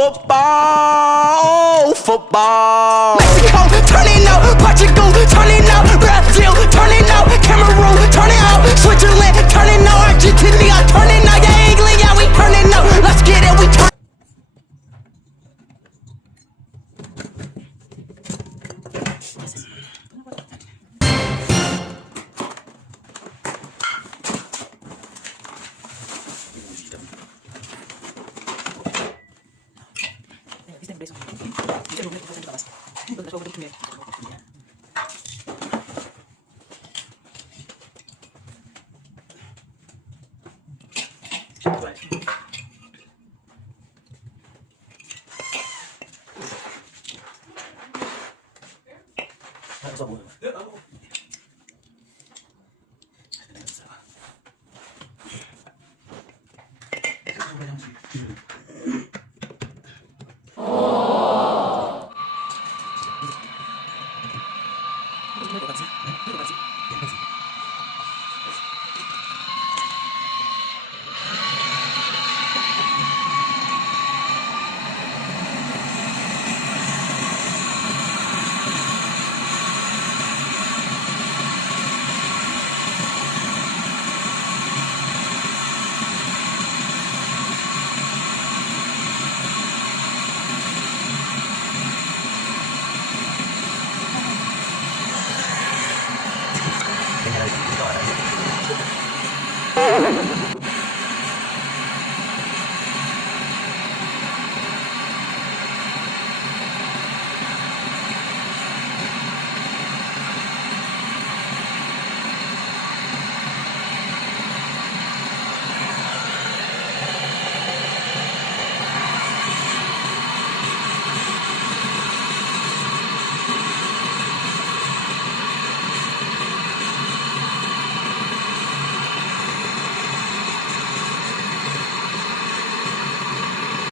football, football. Mexico, turning out. Portugal, turning out. Brazil, turning out. Cameroon, turning out. Switzerland, turning out. Argentina, turning out. Yeah, England, yeah, we turning out. Let's get it, we turn. 써보는